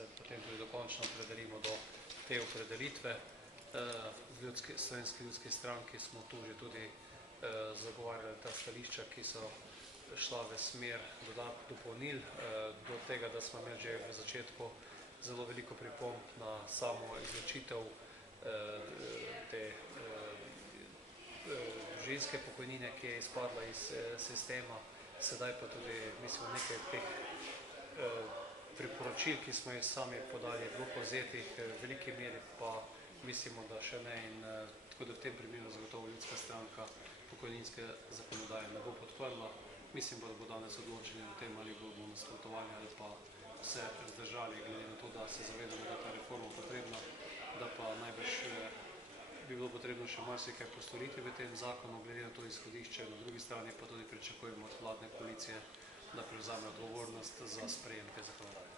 se potem tudi dokončno opredelimo do te opredelitve. V Slovenski ljudski stranki smo tu že tudi zagovarjali ta stališča, ki so šla v smer dopolnil do tega, da smo imeli že v začetku zelo veliko pripomb na samo izločitev te ženske pokojnine, ki je izpadla iz sistema. Sedaj pa tudi, mislim, nekaj teh priporočil, ki smo jih sami podali, je bilo povzetih, v veliki meri pa mislimo, da še ne, in tako da v tem primeru zagotovo ljudska stranka pokojninske zakonodaje ne bo podprla. Mislim pa, da bo danes odločili o tem, ali bomo nasprotovali ali pa se vzdržali, glede na to, da se zavedamo, da je ta reforma potrebna, da pa najbrž bi bilo potrebno še marsikaj postoriti v tem zakonu, glede na to izhodišče, na drugi strani pa tudi pričakujemo od vladne koalicije, da prevzame odgovornost za sprejem te zakonodaje.